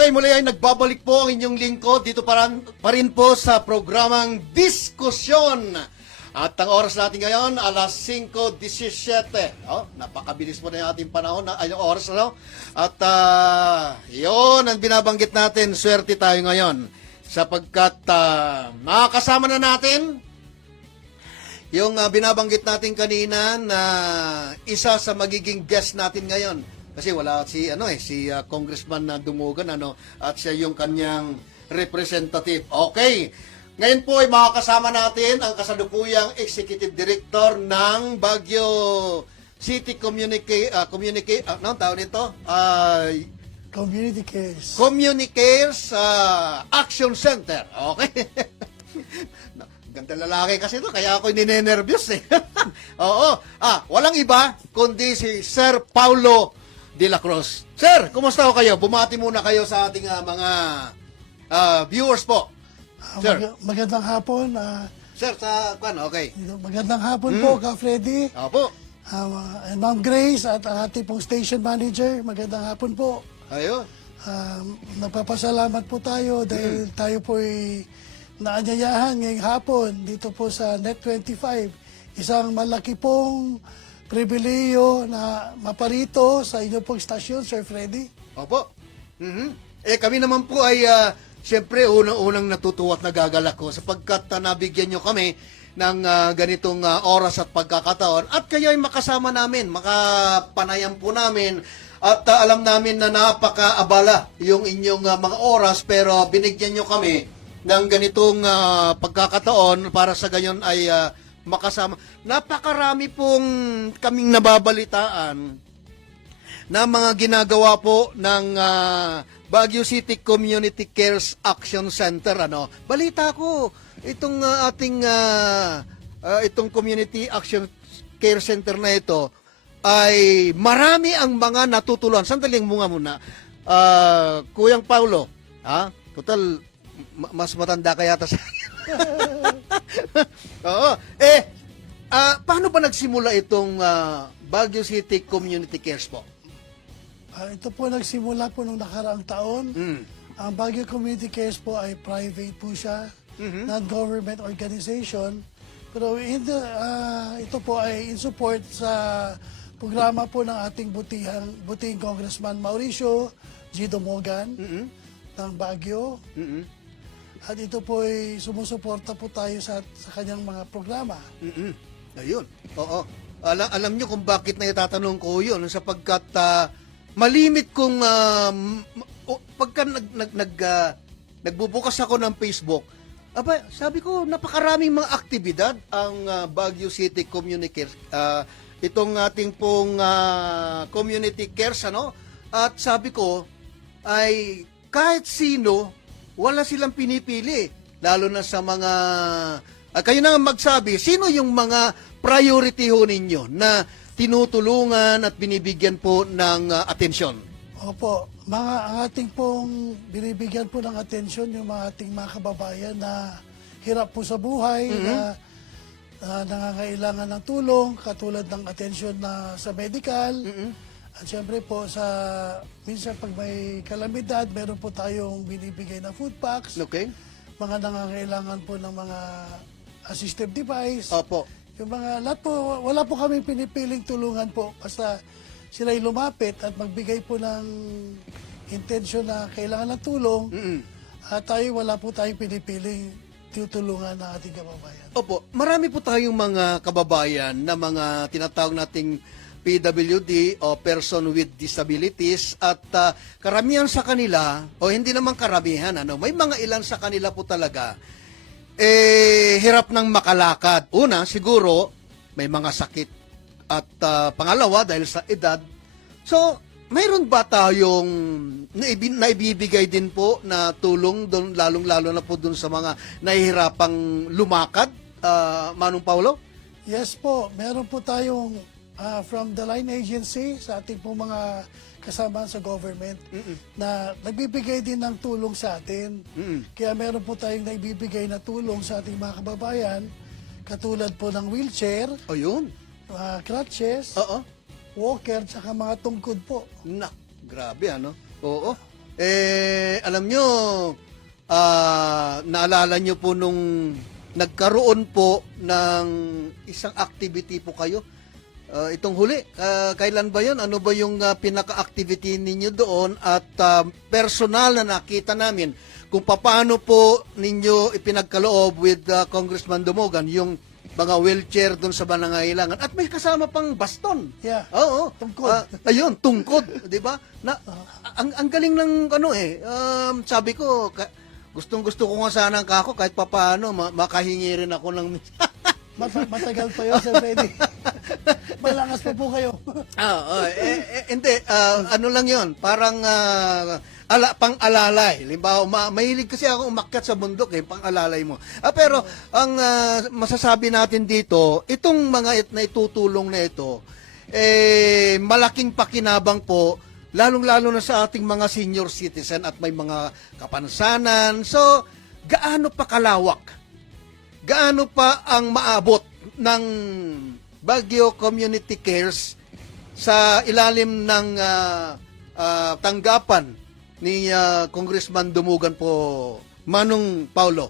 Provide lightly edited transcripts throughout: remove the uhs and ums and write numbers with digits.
Okay, muli ay nagbabalik po ang inyong lingkod dito pa rin po sa programang Diskusyon. At ang oras natin ngayon, alas 5:17. Napakabilis po na yung ating panahon, yung oras. At yun ang binabanggit natin, swerte tayo ngayon. Sapagkat makakasama na natin yung binabanggit natin kanina na isa sa magiging guest natin ngayon. Kasi wala si Congressman na Dumugan at siya yung kanyang representative. Okay. Ngayon po ay makakasama natin ang kasalukuyang Executive Director ng Baguio City Community Cares Action Center. Okay. Ganda lalaki kasi ito, kaya ako ninenervyos eh. Oo. Walang iba kundi si Sir Paulo de la Cruz. Sir, kumusta ho kayo? Bumati muna kayo sa ating mga viewers po. Sir. Magandang hapon. Sir, okay. Magandang hapon po, Ka Freddy. Opo. And Ma'am Grace at ang ating pong station manager. Magandang hapon po. Ayun. Nagpapasalamat po tayo dahil tayo po ay naanyayahan ngayong hapon dito po sa Net25. Isang malaki pong pribileyo na maparito sa inyo pong stasyon, Sir Freddy. Opo. Kami naman po ay siyempre unang-unang natutuwa at nagagalak ko sapagkat nabigyan nyo kami ng ganitong oras at pagkakataon at kayo ay makasama namin, makapanayan po namin at alam namin na napakaabala yung inyong mga oras pero binigyan nyo kami ng ganitong pagkakataon para sa gayon ay makasama. Napakarami pong kaming nababalitaan na mga ginagawa po ng Baguio City Community Cares Action Center. Balita ko, itong ating itong Community Action Care Center na ito ay marami ang mga natutulungan. Sandaling muna. Kuyang Paulo, total, mas matanda ka yata sa Oo. Paano ba nagsimula itong Baguio City Community Cares po? Ito po nagsimula po nung nakaraang taon. Ang Baguio Community Cares po ay private po siya, non-government organization. Pero ito po ay in support sa programa po ng ating butihing Congressman Mauricio G. Dumugan ng Baguio. At ito po ay sumusuporta po tayo sa kanyang mga programa. Ayun. Oo. Alam nyo kung bakit na itatanong ko yun sapagkat malimit kung pagka nagbubukas ako ng Facebook, sabi ko napakaraming mga aktibidad ang Baguio City Community Cares. Itong ating pong community cares at sabi ko ay kahit sino wala silang pinipili, lalo na sa mga kayo na magsabi, sino yung mga priority ho ninyo na tinutulungan at binibigyan po ng atensyon? Opo, ang ating pong binibigyan po ng atensyon yung mga ating mga kababayan na hirap po sa buhay, na nangangailangan ng tulong, katulad ng atensyon na sa medical. At syempre po, minsan pag may kalamidad, meron po tayong binibigay na food packs. Okay. Mga nangangailangan po ng mga assistive device. Opo. Yung mga, lahat po, wala po kami pinipiling tulungan po. Basta sila'y lumapit at magbigay po ng intensyon na kailangan ng tulong. At wala po tayong pinipiling tutulungan ng ating kababayan. Opo. Marami po tayong mga kababayan na mga tinatawag nating PWD o person with disabilities at karamihan sa kanila, o hindi naman karamihan, may mga ilan sa kanila po talaga hirap ng makalakad. Una, siguro may mga sakit at pangalawa dahil sa edad. So, mayroon ba tayong naibibigay din po na tulong doon, lalong-lalo na po doon sa mga nahihirapang lumakad, Manong Paulo? Yes po, meron po tayong from the line agency sa ating po mga kasama sa government na nagbibigay din ng tulong sa atin. Kaya meron po tayong naibibigay na tulong sa ating mga kababayan katulad po ng wheelchair, crutches, walker, tsaka mga tungkod po. Grabe Oo. Alam nyo, naalala nyo po nung nagkaroon po ng isang activity po kayo. Itong huli, kailan ba yun? Ano ba yung pinaka-activity ninyo doon? At personal na nakita namin kung paano po ninyo ipinagkaloob with Congressman Dumogan, yung mga wheelchair doon sa Banangailangan. At may kasama pang baston. Yeah. Oo. Tungkod. Ayun, tungkod. Di ba? Ang galing ng sabi ko, gustong-gusto ko nga sana kako kahit papaano, makahingi rin ako ng... Matagal pa yun, Sir Freddy. Malakas pa po kayo. Hindi, ano lang yon, parang pang-alalay. Limbawa, mahilig kasi ako umakyat sa bundok, pang-alalay mo. Pero, ang masasabi natin dito, itong mga na itutulong na ito, malaking pakinabang po, lalong-lalo na sa ating mga senior citizen at may mga kapansanan. So, gaano pa kalawak? Gaano pa ang maabot ng Baguio Community Cares sa ilalim ng tanggapan ni Congressman Dumugan po, Manong Paulo?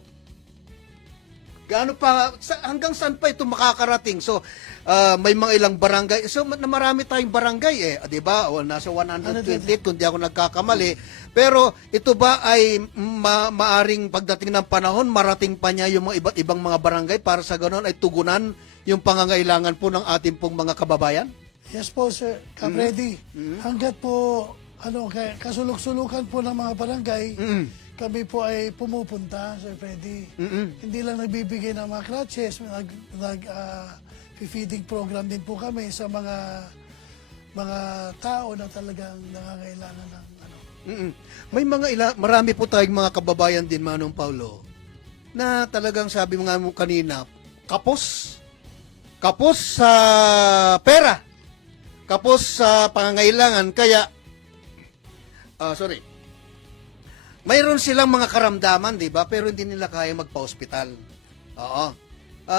Gaano pa, hanggang saan pa ito makakarating? So, may mga ilang barangay. So, marami tayong barangay di ba? O, nasa 120, kung di ako nagkakamali. Pero, ito ba ay maaring pagdating ng panahon, marating pa niya yung mga iba't ibang mga barangay para sa ganoon ay tugunan yung pangangailangan po ng ating pong mga kababayan? Yes po, Sir Capredi. Hanggat po, kasulok-sulukan po ng mga barangay, kami po ay pumupunta, Sir Freddy. Hindi lang nagbibigay ng mga clutches, feeding program din po kami sa mga tao na talagang nangangailangan ng May marami po tayong mga kababayan din, Manong Paulo, na talagang sabi nga mo kanina, kapos sa pera, kapos sa pangangailangan, kaya mayroon silang mga karamdaman, di ba? Pero hindi nila kaya magpa-hospital. Oo.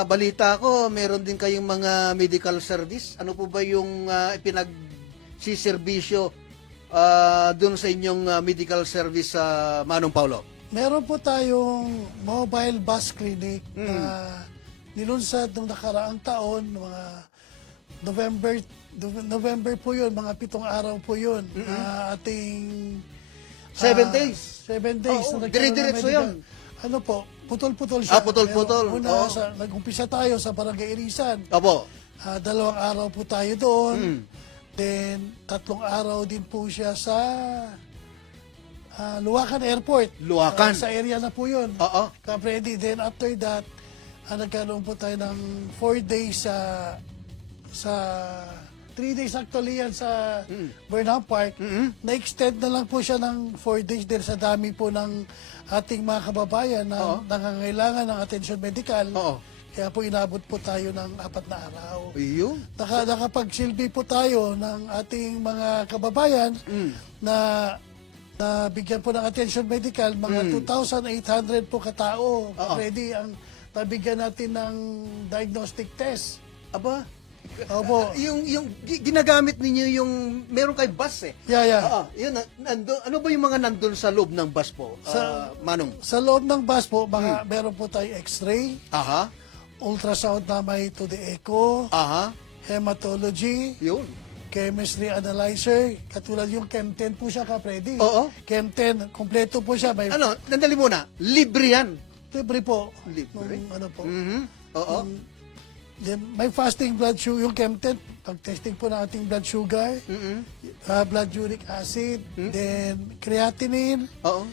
Balita ko, meron din kayong mga medical service. Ano po ba yung ipinagsiservisyo doon sa inyong medical service sa Manong Paulo? Meron po tayong mobile bus clinic na nilunsad nung nakaraang taon, mga November po yun, mga 7 araw po yun. Ating 7 days. 7 days. Oo, na nagkaroon ng dire-diretso medical. yun. Ano po, putol-putol siya. Putol-putol. Pero una, nag-umpisa tayo sa Barangay Irisan. Opo. 2 araw po tayo doon. Then, 3 araw din po siya sa Luwakan Airport. Luwakan. Sa area na po yun. Oo. Kapreddy. Then, after that, nagkaroon po tayo ng 4 days sa 3 days actually yan sa Burnham Park. Na-extend na lang po siya ng 4 days dahil sa dami po ng ating mga kababayan na nangangailangan ng attention medical. Kaya po inabot po tayo ng 4 na araw. Iyo. Nakapagsilbi po tayo ng ating mga kababayan na bigyan po ng attention medical, mga 2,800 po katao. Ready ang nabigyan natin ng diagnostic test. Aba, Opo. yung ginagamit ninyo yung meron kay bus Yeah. Yun, ano ba yung mga nandun sa loob ng bus po, Manong? Sa loob ng bus po, meron po tayo x-ray, Aha. ultrasound na may to the echo, Aha. hematology, Yun. chemistry analyzer, katulad yung Chem10 po siya, Ka-Freddy. Oo. Chem10, kompleto po siya. May Nandali muna, libre yan. libre po. Libre? Po. Oo. Then, may fasting blood sugar, yung Chem10, pag-testing po ng ating blood sugar, blood uric acid, then creatinine, Oo.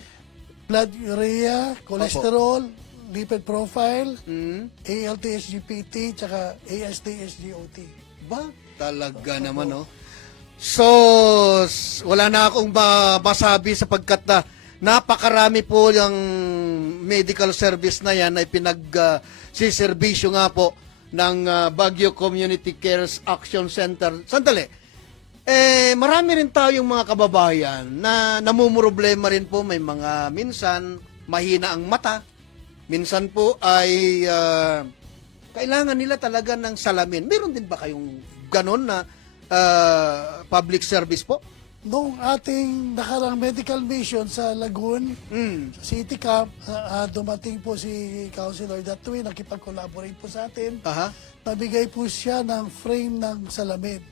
blood urea, cholesterol, lipid profile, ALT, SGPT, tsaka AST, SGOT. Ba? Talaga naman, no? So, wala na akong masabi sapagkat napakarami po yung medical service na yan na ipinagsiservisyo nga po ng Baguio Community Cares Action Center. Sandali. Marami rin tayong mga kababayan na namumroblema rin po. May mga minsan mahina ang mata. Minsan po ay kailangan nila talaga ng salamin. Meron din ba kayong ganon na public service po? Noong ating nakarang medical mission sa Lagoon, sa City Camp, dumating po si Councilor Datwin, nakipag-collaborate po sa atin. Aha. Nabigay po siya ng frame ng salamin.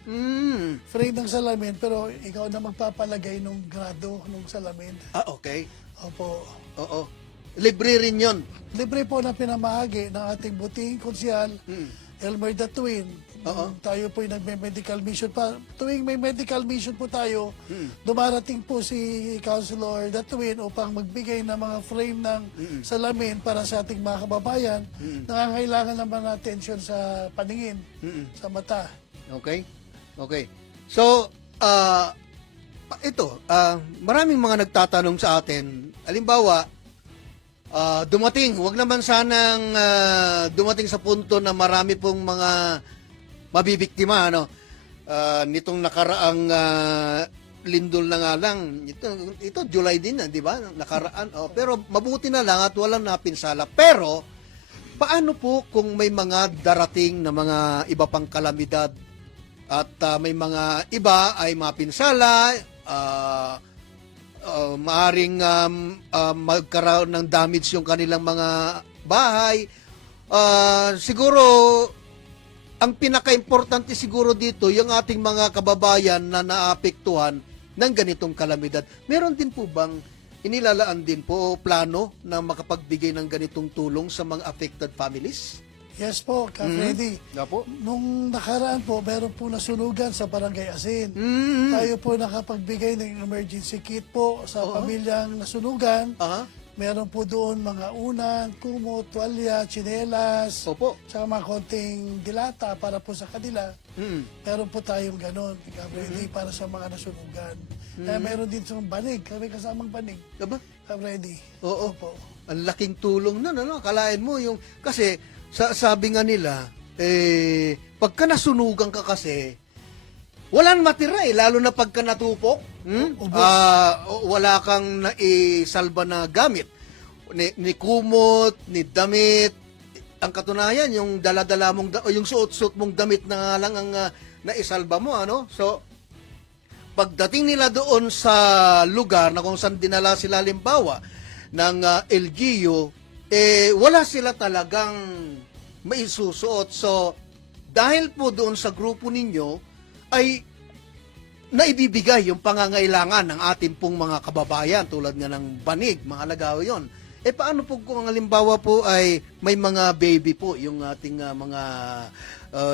Frame ng salamin, pero ikaw na magpapalagay ng grado ng salamin. Okay. Opo. Oo. Libre rin yun. Libre po na pinamahagi ng ating buting konsyal, Elmer Datwin. Tayo po yung nagme-medical mission pa. Tuwing may medical mission po tayo, dumarating po si Councilor Datwin upang magbigay ng mga frame ng salamin para sa ating mga kababayan. Nangangailangan naman ng atensyon sa paningin, sa mata. Okay? Okay. So, maraming mga nagtatanong sa atin. Halimbawa, wag naman sanang dumating sa punto na marami pong mga mabibiktima, ano? Nitong nakaraang lindol na nga lang, ito July din na, di ba? Nakaraan. Pero mabuti na lang at walang napinsala. Pero, paano po kung may mga darating na mga iba pang kalamidad at may mga iba ay mapinsala, maaring magkaroon ng damage yung kanilang mga bahay. Siguro, ang pinaka-importante siguro dito, yung ating mga kababayan na naapektuhan ng ganitong kalamidad. Meron din po bang inilalaan din po o plano na makapagbigay ng ganitong tulong sa mga affected families? Yes po, Ka-Freddy. Nga po. Nung nakaraan po, meron po nasunugan sa Barangay Asin. Tayo po nakapagbigay ng emergency kit po sa pamilyang nasunugan. Meron po doon mga unan, kumot, tuwalya, tsinelas, tsaka mga konting dilata para po sa kanila. Meron po tayong ganon, Ka-Freddy, para sa mga nasunugan. Meron din sa banig, kami kasamang banig. Diba? Ka-Freddy. Oo. Opo. Ang laking tulong na, ano? Kalain mo yung, kasi, sabi nga nila, pagka nasunugan ka kasi, walang matira lalo na pagka natupok. Wala kang naisalba na gamit. Ni kumot, ni damit. Ang katunayan, yung dala-dala mong, o yung suot-suot mong damit na lang ang naisalba mo, ano? So, pagdating nila doon sa lugar na kung saan dinala sila limbawa ng LGU, wala sila talagang maisusuot. So, dahil po doon sa grupo ninyo, ay naibibigay yung pangangailangan ng ating pong mga kababayan tulad nga ng banig, mga lagaw yon. Paano po kung halimbawa po ay may mga baby po yung ating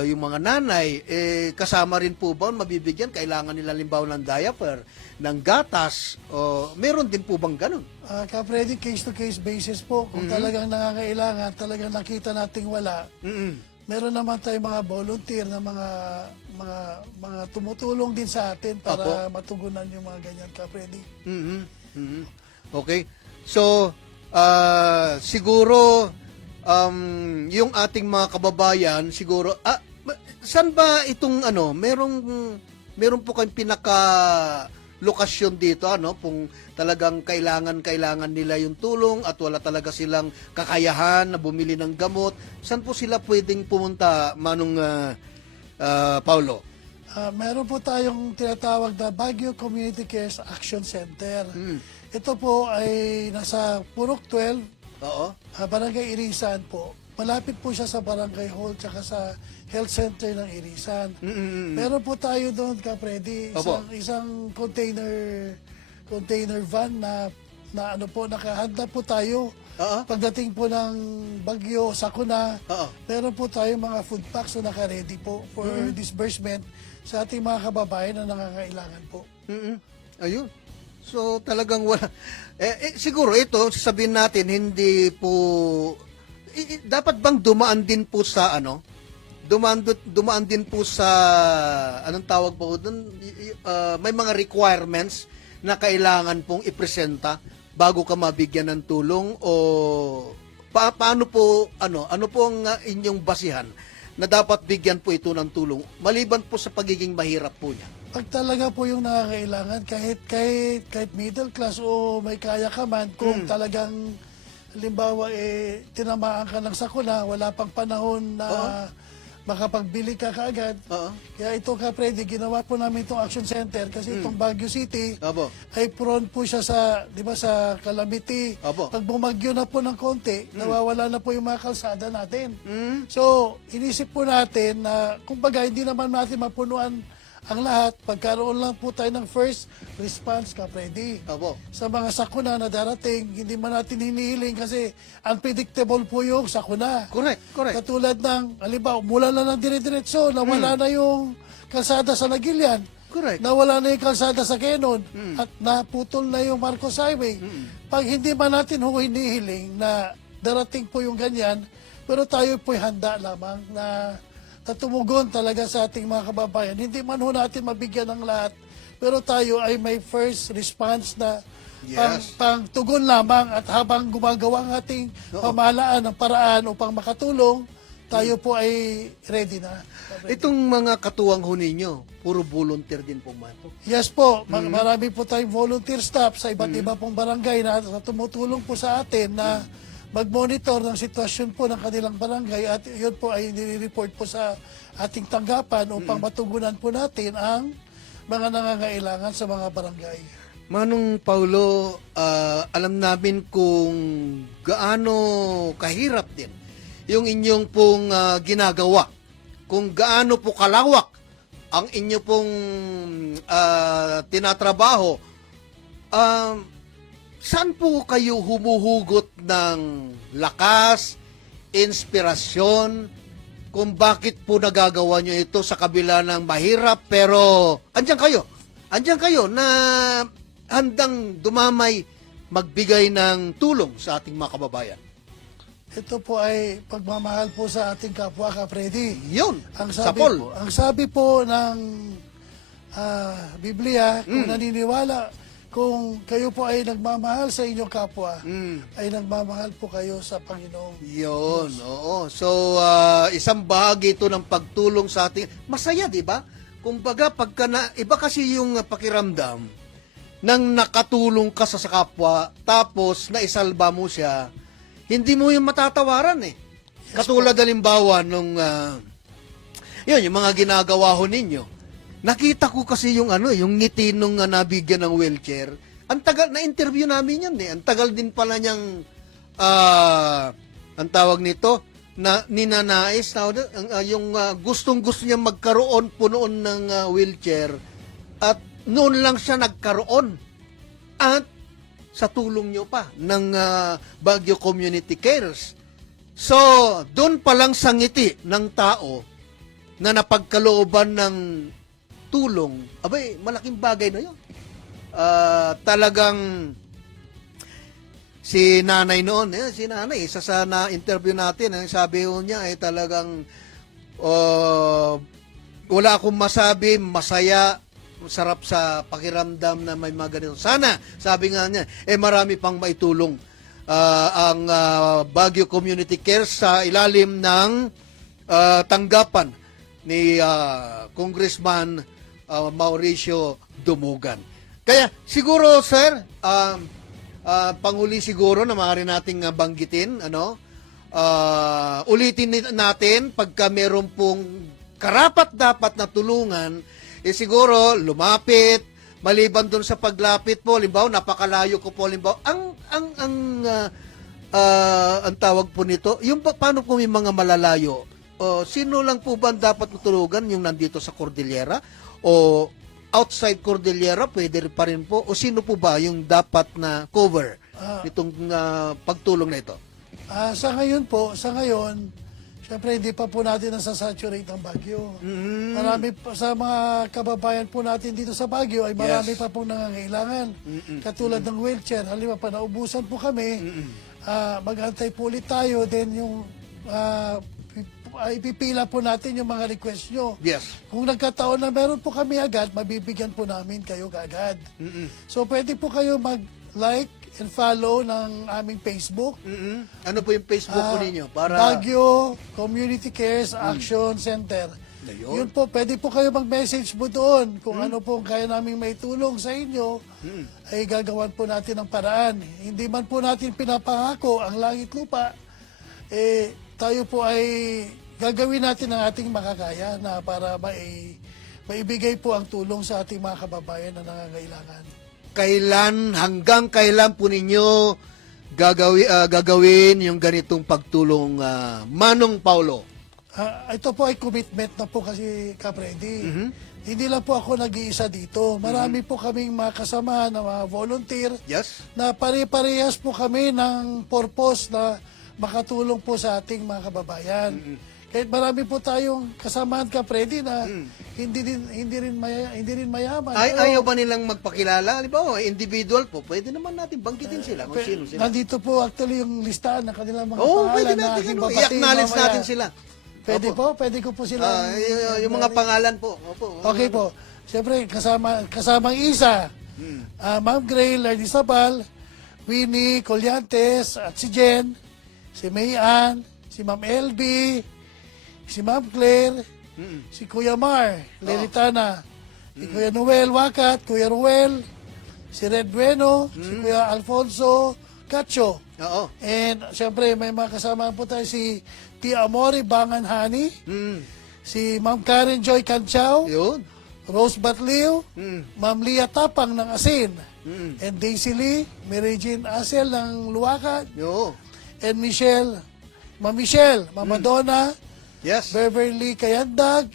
yung mga nanay, kasama rin po ba mabibigyan? Kailangan nila halimbawa ng diaper, ng gatas, meron din po bang ganun? Ka-Freddy, case-to-case basis po. Kung talagang nangangailangan, talagang nakita nating wala, meron naman tayong mga volunteer na mga tumutulong din sa atin para matugunan yung mga ganyan, Ka-Freddy. Okay. So, siguro, yung ating mga kababayan, siguro, saan ba itong, meron po kayong pinaka-lokasyon dito, kung talagang kailangan nila yung tulong at wala talaga silang kakayahan na bumili ng gamot, saan po sila pwedeng pumunta, Manong Paulo? Meron po tayong tinatawag na Baguio Community Care Action Center. Ito po ay nasa Purok 12, Barangay Irisan po. Malapit po siya sa Barangay Hall tsaka sa Health Center ng Irisan. Meron po tayo doon, Ka-Freddy, isang container van na nakahanda po tayo. Pagdating po ng Bagyo, Sakuna, meron po tayo mga food packs na naka-ready po for disbursement sa ating mga kababayan na nangangailangan po. Ayun. So talagang wala. Siguro ito, sasabihin natin, hindi po, dapat bang dumaan din po sa dumaan din po sa, anong tawag po doon, may mga requirements na kailangan pong ipresenta bago ka mabigyan ng tulong, o paano po, ano po ang inyong basihan na dapat bigyan po ito ng tulong maliban po sa pagiging mahirap po niya? Pag talaga po yung nangangailangan, kahit middle class o may kaya ka man, kung talagang halimbawa tinamaan ka ng sakuna, wala pang panahon na makapagbili ka kaagad. Oo. Kaya ito ka, Freddy, ginawa po namin itong Action Center kasi itong Baguio City Opo. ay prone po siya sa, di ba, sa calamity. Opo. Pag bumagyo na po ng konti, nawawala na po yung mga kalsada natin. Mm. So, inisip po natin na, kumbaga, hindi naman natin mapunuan ang lahat. Pagkaroon lang po tayo ng first response ka, Freddy. Opo. Sa mga sakuna na darating, hindi man natin hinihiling kasi unpredictable po yung sakuna. Correct. Katulad ng, halimbawa, mula na ng dire-diretso, nawala na yung kalsada sa Nagilian. Correct. Nawala na yung kalsada sa Quezon at naputol na yung Marcos Highway. Pag hindi man natin hinihiling na darating po yung ganyan, pero tayo po'y handa lamang na tumugon talaga sa ating mga kababayan. Hindi man ho natin mabigyan ng lahat, pero tayo ay may first response na Yes. pang tugon lamang at habang gumagawa ang ating pamahalaan ng paraan upang makatulong, tayo po ay ready na. Itong mga katuwang ho ninyo, puro volunteer din po man. Yes po, marami po tayong volunteer staff sa iba't iba pong barangay na tumutulong po sa atin na mag-monitor ng sitwasyon po ng kanilang barangay at yun po ay nire-report po sa ating tanggapan upang matugunan po natin ang mga nangangailangan sa mga barangay. Manong Paulo, alam namin kung gaano kahirap din yung inyong pong ginagawa. Kung gaano po kalawak ang inyo pong tinatrabaho. Saan po kayo humuhugot ng lakas, inspirasyon, kung bakit po nagagawa nyo ito sa kabila ng mahirap, pero andyan kayo na handang dumamay magbigay ng tulong sa ating mga kababayan. Ito po ay pagmamahal po sa ating kapwa ka, Freddy. Yun, Ang sa sabi Paul. po, ang sabi po ng Biblia, kung naniniwala, kung kayo po ay nagmamahal sa inyong kapwa, ay nagmamahal po kayo sa Panginoon. Yun, oo. So, isang bahagi ito ng pagtulong sa ating... Masaya, di ba? Kumbaga, iba kasi yung pakiramdam nang nakatulong ka sa kapwa, tapos naisalba mo siya, hindi mo yung matatawaran eh. Katulad halimbawa nung... yun, yung mga ginagawa ho ninyo. Nakita ko kasi yung yung ngiti nung nabigyan ng wheelchair. Ang tagal na interview namin yan eh. Ang tagal din pala niyang ang tawag nito na ninanais na yung gustong-gusto niya magkaroon po noon ng wheelchair at noon lang siya nagkaroon. At sa tulong niyo pa ng Baguio Community Cares. So, doon pa lang sa ngiti ng tao na napagkalooban ng tulong, abay, malaking bagay na yun. Talagang si nanay noon, si nanay, isa sa na-interview natin, sabi niya ay talagang wala akong masabi, masaya, sarap sa pakiramdam na may mga ganito. Sana, sabi nga niya, marami pang maitulong ang Baguio Community Care sa ilalim ng tanggapan ni Congressman Mauricio Dumugan. Kaya siguro sir, panguli siguro na maaari nating banggitin, ulitin natin pagka meron pong karapat-dapat na tulungan, siguro lumapit, maliban doon sa paglapit po, limbaw napakalayo ko po, limbaw ang tawag po nito, yung paano po may mga malalayo, sino lang po ba ang dapat matulungan, yung nandito sa Cordillera o outside Cordillera, pwede pa rin po, o sino po ba yung dapat na cover nitong pagtulong na ito? Sa ngayon, syempre hindi pa po natin nasasaturate ang Baguio. Marami pa, sa mga kababayan po natin dito sa Baguio ay marami pa pong nangangailangan. Katulad ng wheelchair, halimbawa pa naubusan po kami, mag-antay po ulit tayo, then yung ipipila po natin yung mga request nyo. Yes. Kung nagkataon na meron po kami agad, mabibigyan po namin kayo agad. So pwede po kayo mag-like and follow ng aming Facebook. Ano po yung Facebook po ninyo? Para... Baguio Community Cares Action Center. Yun po, pwede po kayo mag-message po doon. Kung ano po kaya namin may tulong sa inyo, ay gagawan po natin ng paraan. Hindi man po natin pinapangako ang langit lupa, tayo po ay gagawin natin ang ating makakaya na para maibigay po ang tulong sa ating mga kababayan na nangangailangan. Hanggang kailan po ninyo gagawin yung ganitong pagtulong, Manong Paulo? Ito po ay commitment na po kasi, Kapredi. Hindi lang po ako nag-iisa dito. Marami po kaming mga kasama na mga volunteer Yes? na pare-parehas po kami ng purpose na makatulong po sa ating mga kababayan. Kahit marami po tayong kasamahan, Kapredi, na hindi rin mayaman. Ayaw ba nilang magpakilala? Halimbawa, individual po, pwede naman natin banggitin sila kung sino sila. Nandito po actually yung listahan ng kanilang mga Oo, pwede pangalan na natin, aking ano, babatiin i-acknowledge mamaya. natin sila. Pwede Opo. po? Pwede ko po sila. Yung mga pangalan po. Opo. Okay po. Siyempre, kasamang isa, Ma'am Gray Lardizabal, Winnie Colyantes, at si Jen, si Mayan, si Ma'am LB, si Ma'am Claire, si Kuya Mar, Leritana, si Kuya Noel Wakat, Kuya Ruel, si Red Bueno, si Kuya Alfonso Cacho. Oo. And siyempre, may mga kasama po tayo si Tia Amori Banganhani, si Ma'am Karen Joy Canchao, Yun. Rose Batliw, Ma'am Lia Tapang ng Asin, and Daisy Lee, Mary Jean Asel ng Luwakat, Yo. and Ma'am Madonna, Yes. Beverly Kayandag,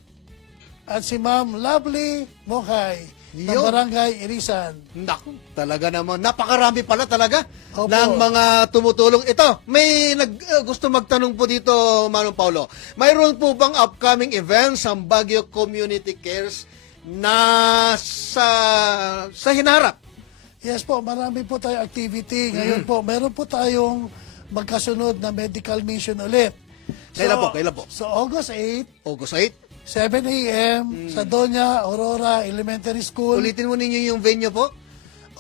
at si Ma'am Lovely Mokay ng Yun. Barangay Irisan. Naku, talaga naman. Napakarami pala talaga Opo. ng mga tumutulong. Ito, may gusto magtanong po dito, Manong Paulo. Mayroon po bang upcoming events ang Baguio Community Cares na sa hinarap? Yes po, marami po tayong activity. Ngayon po, meron po tayong magkasunod na medical mission ulit. Kailan po? So, August 8, August 8? 7 a.m. sa Doña Aurora Elementary School. Ulitin mo ninyo yung venue po?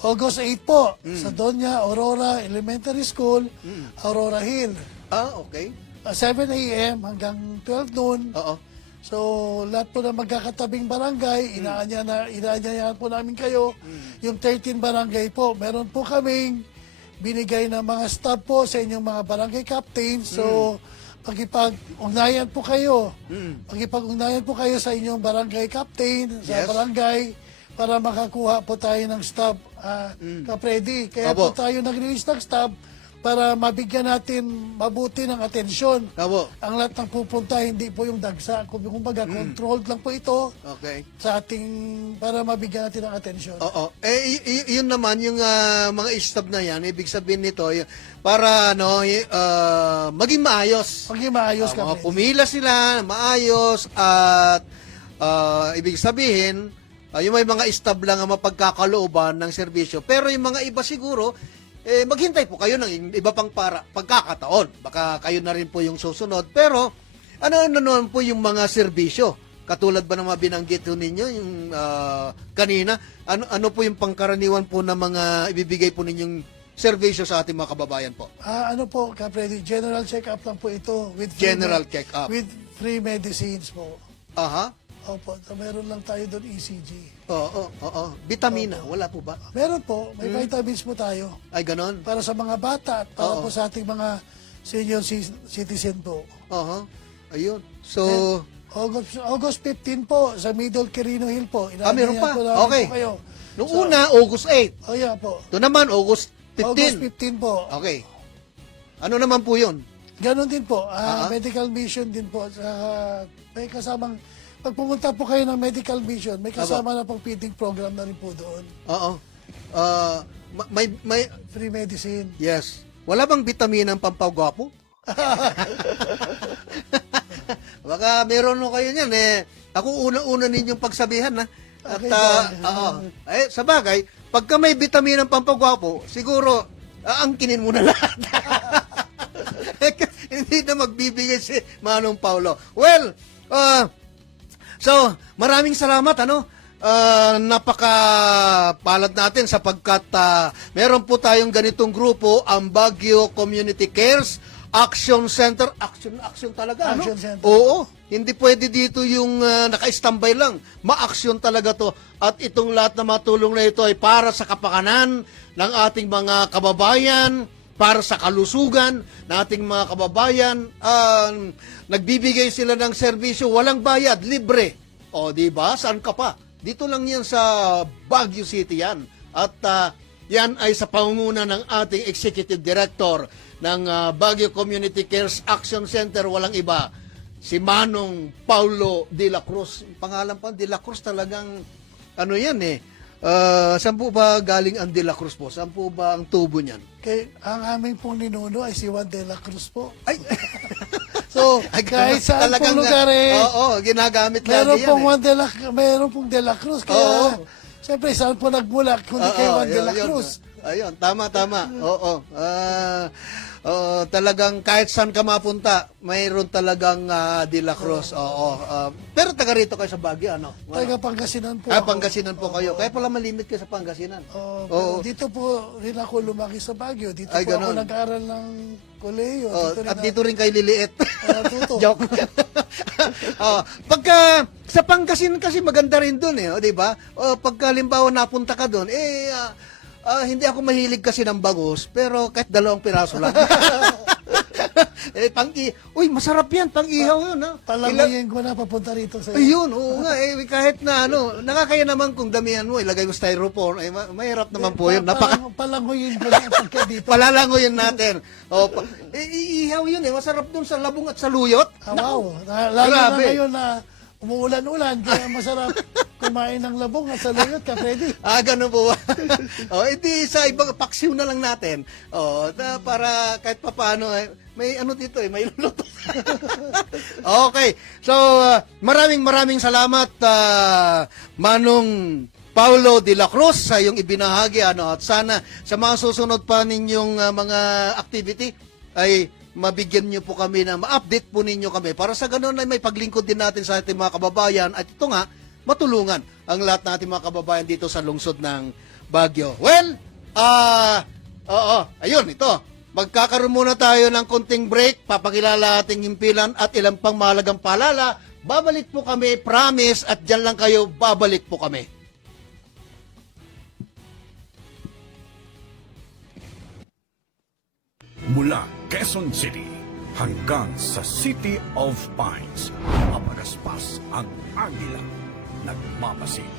August 8 po, sa Doña Aurora Elementary School, Aurora Hill. Okay. 7 a.m. hanggang 12 noon. Oo. So, lahat po na magkakatabing barangay, inaanyayahan po namin kayo. Yung 13 barangay po, meron po kaming binigay na mga staff po sa inyong mga barangay captains. So, pakipag-ugnayan po kayo. Pakipag-ugnayan po kayo sa inyong barangay captain, sa Yes. barangay, para makakuha po tayo ng staff, Kapredi. Kaya Opo. po tayo nag-release ng staff para mabigyan natin mabuti ng atensyon. Opo. Ang lahat ng pupunta, hindi po yung dagsa. Kumbaga, controlled lang po ito Okay. sa ating, para mabigyan natin ng atensyon. Oo. Yun naman, yung mga staff na yan, ibig sabihin nito, para maging maayos. Paging maayos ka, Fred. Pumila sila, maayos, at ibig sabihin, yung may mga staff lang ang mapagkakalooban ng serbisyo. Pero yung mga iba siguro, maghintay po kayo ng iba pang pagkakataon. Baka kayo na rin po yung susunod. Pero, ano naman po yung mga serbisyo? Katulad ba ng mga binanggit po ninyo, yung kanina? Ano po yung pangkaraniwan po na mga ibibigay po ninyong serbisyo sa ating mga kababayan po? Ano po, Kapredi, general check-up lang po ito. With General check-up. With free medicines po. Aha. Opo, meron lang tayo doon ECG. Oo. Vitamina, wala po ba? Meron po, may vitamins po tayo. Ay, ganon? Para sa mga bata at para Oo. po sa ating mga senior citizen po. Aha. Ayun. So, August 15 po, sa Middle Quirino Hill po. meron pa? Inaanyayahan po namin Okay. po kayo. nung una, August 8. Yeah po. Ito naman, August 15. August 15 po. Okay. Ano naman po yun? Ganon din po. Ah. Medical mission din po. May kasamang, pag pumunta po kayo ng medical mission, may kasama na pong feeding program na rin po doon. Oo. May, Free medicine. yes. Wala bang vitamina ang pampagwapo? Baka meron no kayo niyan Ako una-una ninyong pagsabihan na. At sa bagay, pagka may vitamina ang pampagwapo, siguro aangkinin mo na lahat. Hindi na magbibigay si Manong Paulo. Well, so maraming salamat napakapalad natin sapagkat meron po tayong ganitong grupo, ang Baguio Community Cares Action Center. Action talaga, Action Center. Oo. Hindi pwede dito yung naka-standby lang. Ma-action talaga to. At itong lahat na matulong na ito ay para sa kapakanan ng ating mga kababayan para sa kalusugan ng ating mga kababayan. Nagbibigay sila ng serbisyo, walang bayad, libre. O, di ba? Saan ka pa? Dito lang yan sa Baguio City yan. At yan ay sa pangunguna ng ating Executive Director ng Baguio Community Cares Action Center, walang iba, si Manong Paulo de la Cruz. Pangalan pa, de la Cruz talagang, ano yan eh, saan po ba galing ang de la Cruz po? Saan po ba ang tubo niyan? Ang aming pong ninuno ay si Juan de la Cruz po. Ay! So, kahit saan pong lugar Oo, ginagamit lagi yan. Meron pong de la Cruz. Kaya, siyempre, saan po nagmula kundi kay Juan de la Cruz? Ayun, tama. Oo. Talagang kahit saan ka mapunta, mayroon talagang de la Cruz. Oo. Pero taga rito kayo sa Baguio, ano? Taga Pangasinan po. Pangasinan po kayo. Kaya pala malimit kayo sa Pangasinan. Oo. Dito po rin ako lumaki sa Baguio. Dito Ay, po ako ganun. nag-aral ng kolehiyo. At dito rin kayo liliit. Tuto. Joke. Pagka sa Pangasinan kasi maganda rin doon eh, di ba? Pagka halimbawa napunta ka doon, hindi ako mahilig kasi ng bangus, pero kahit 2 piraso lang. Uy, masarap yan, pang-ihaw yun. Palangoyin ko na papunta rito sa Ayun, oo nga. Kahit na nakakaya naman kung damihan mo, ilagay mo styrofoam, mahirap naman po yun. Palangoyin ko na pagka dito. Palalangoyin natin. Iihaw yun masarap dun sa labong at sa luyot. Wow. Lalo na Grabe. ngayon na umuulan-ulan, kaya masarap kumain ng labong at sa luyot ka, Freddy. Ganun po ba? Hindi sa ibang paksiw na lang natin. Para kahit papaano, may ano dito may luluto. Okay. So, maraming salamat, Manong Paulo de la Cruz, sa iyong ibinahagi. At sana sa mga susunod pa ninyong mga activity ay mabigyan niyo po kami na ma-update po ninyo kami para sa ganun ay may paglingkod din natin sa ating mga kababayan at ito nga, matulungan ang lahat ng ating mga kababayan dito sa lungsod ng Baguio. Well, ayun, ito. Magkakaroon muna tayo ng konting break, papakilala ating himpilan at ilang pang mahalagang paalala. Babalik po kami, promise, at dyan lang kayo, babalik po kami. Mula Quezon City hanggang sa City of Pines, mapagaspas ang agila, nagmamasid,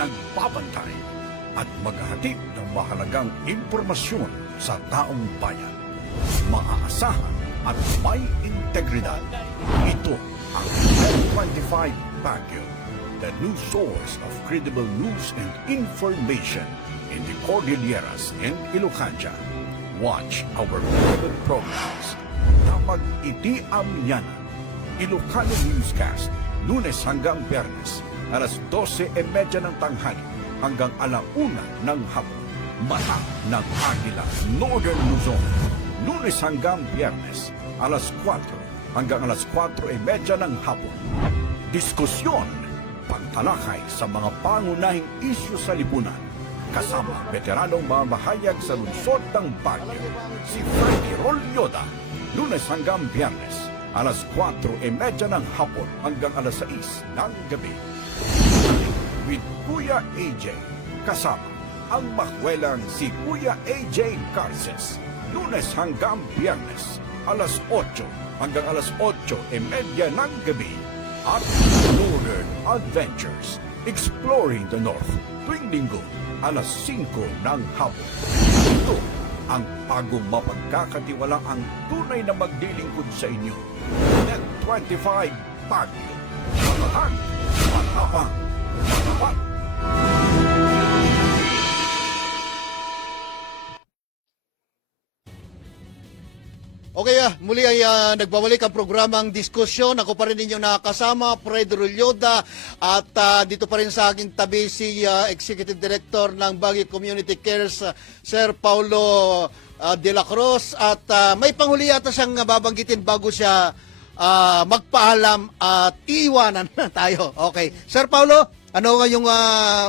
nagbabantay, at maghahatid ng mahalagang impormasyon sa taong bayan. Maaasahan at may integridad. Ito ang Net25 Baguio, the new source of credible news and information in the Cordilleras and Ilocanja. Watch our relevant programs. Damag iti amyana. Ilocano Newscast, Lunes hanggang Biyernes, alas 12:30 ng tanghali hanggang 1:00 ng hapon. Mata ng Agila, Northern Luzon, Lunes hanggang Biyernes, alas 4 hanggang alas 4:30 ng hapon. Diskusyon, pagtalakay sa mga pangunahing isyu sa lipunan. Kasama veteranong mamahayag sa lungsod ng Baguio, si Frankie Rolyoda, Lunes hanggang Biyernes, alas 4:30 ng hapon hanggang alas 6 ng gabi. With Kuya AJ, kasama ang makwelang si Kuya AJ Garces, Lunes hanggang Biyernes, alas 8 hanggang alas 8:30 ng gabi. At Northern Adventures, Exploring the North, tuwing linggo, alas 5 ng hapon. Ito ang bagong mapagkakatiwalaang tunay na maglilingkod sa inyo. Net25 Baguio. Matatag, matapang, matapat. Okay, muli ay nagbabalik ang programang diskusyon. Ako pa rin ninyong nakakasama, Fred Rolyoda, at dito pa rin sa aking tabi si Executive Director ng Baguio Community Cares, Sir Paulo de la Cruz. At may panghuli yata siyang babanggitin bago siya magpaalam at iiwanan na tayo. Okay. Sir Paulo, ano yung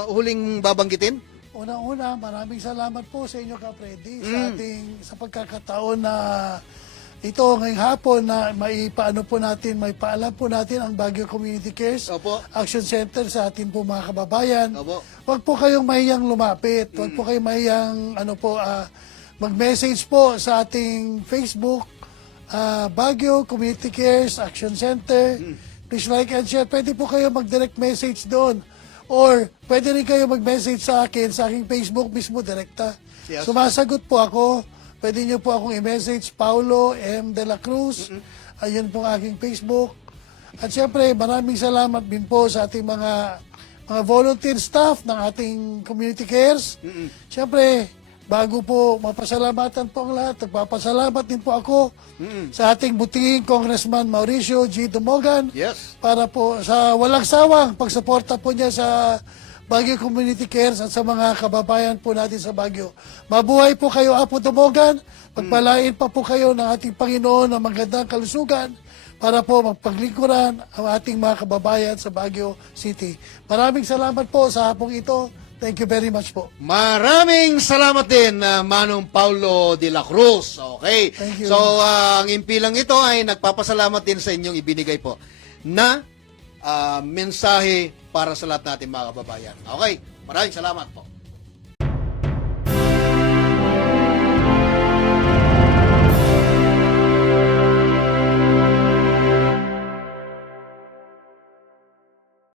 huling babanggitin? Unang-una, maraming salamat po sa inyo, Ka-Freddy, sa pagkakataon na ito ngayong hapon na may paalam po natin ang Baguio Community Cares Opo. Action Center sa ating po mga kababayan. Opo. Huwag po kayong mahiyang lumapit. Huwag po kayong mahiyang mag-message po sa ating Facebook, Baguio Community Cares Action Center. Please like and share. Pwede po kayo mag-direct message doon. Or pwede rin kayo mag-message sa akin, sa aking Facebook mismo, direkta. Yes. Sumasagot po ako. Pwede nyo po akong i-message, Paulo M. De La Cruz. Ayun po ang aking Facebook. At syempre, maraming salamat din po sa ating mga volunteer staff ng ating community cares. Syempre, bago po mapasalamatan po ang lahat, nagpapasalamat din po ako sa ating buting Congressman Mauricio G. Dumogan Yes. para po sa walang sawang pagsuporta po niya sa Baguio Community Cares at sa mga kababayan po natin sa Baguio. Mabuhay po kayo, Apo Dumogan. Pagpalain pa po kayo ng ating Panginoon ng magandang kalusugan para po magpaglingkuran ang ating mga kababayan sa Baguio City. Maraming salamat po sa hapong ito. Thank you very much po. Maraming salamat din, Manong Paulo de la Cruz. Okay. Thank you. So, ang impilang ito ay nagpapasalamat din sa inyong ibinigay po na mensahe para sa lahat natin mga kababayan. Okay. Maraming salamat po.